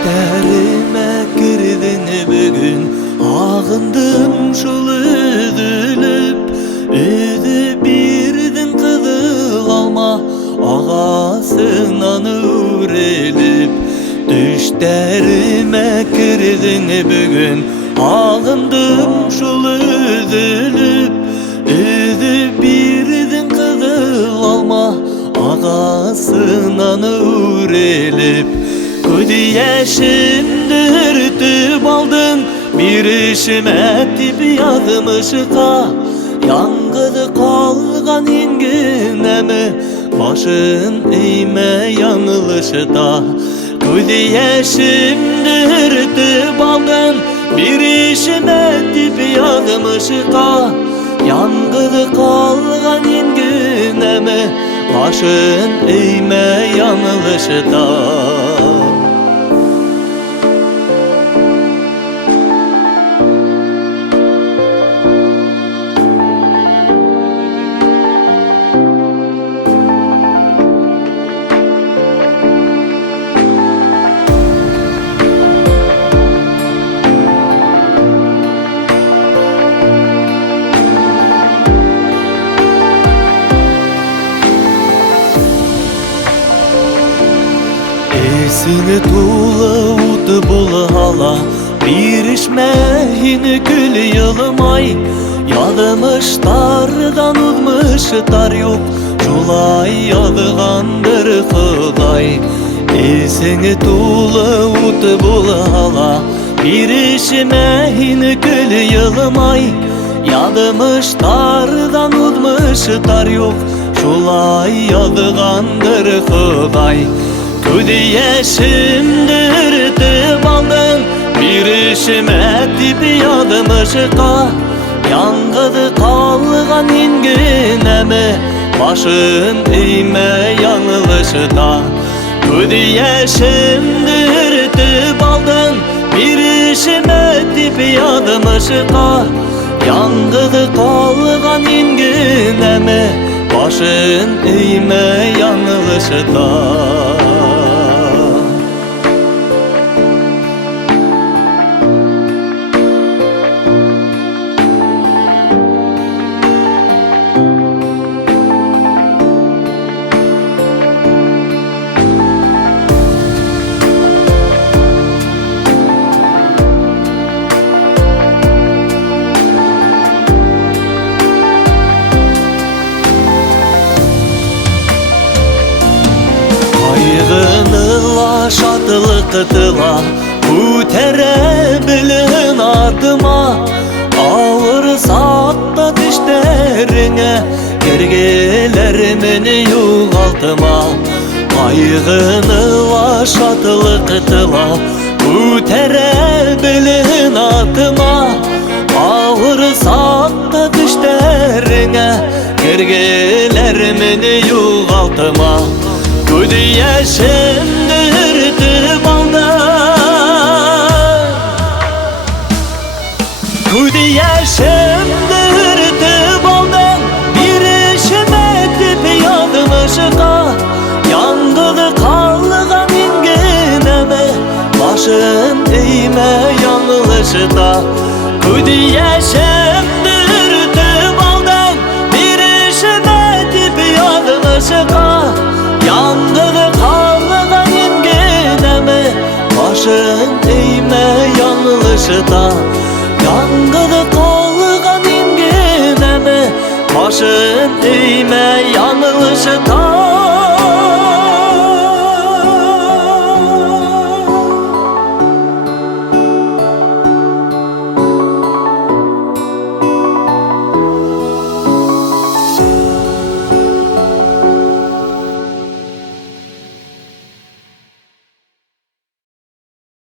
Düşlerime girdin bugün, ağındım şul üzülüp. Üdü birdin kızıl alma, ağasından öğrenip. Düşlerime girdin bugün, ağındım şul üzülüp. Üdü birdin kızıl alma, ağasından öğrenip. Kötü yaşımdır aldın, bir işim etip yazmışka. Yangıdı kalgan inginemi, başın eğme yanılışta. Kötü yaşımdır aldın, bir işim etip yazmışka. Yangıdı kalgan inginemi, başın eğme yanılışta. Esini tuğla udu bulu hala, bir işmehini gül yılmay. Yadmışlardan uzmışlar yok, şulay yadıgandır Kıday. Esini tuğla udu bulu hala, bir işmehini gül yılmay. Yadmışlardan uzmışlar yok, şulay yadıgandır Kıday. Kötü yaşımdır aldın, bir işim etip yazmışka. Yangıdı kalgan inginemi, başın eğme yanılışta. Kötü yaşımdır aldın, bir işim etip yazmışka. Yangıdı kalgan inginemi, başın eğme yanılışta. Kaygınıla şadılıktıla, üterebilin adıma. Ağır saatta dişlerine, gergelerimini yuğaltıma. Kaygınıla şadılıktıla, üterebilin adıma. Ağır saatta dişlerine, gergelerimini yuğaltıma. Kötü yaşımdır aldın, kötü yaşımdır aldın, bir işim etip yazmışka. Yangıdı kalgan inginemi, başın eğme yanılışta. Kötü yaşımdır aldın, bir işim etip yazmışka. Yangıdı kalgan inginemi, başın eğme yanılışta.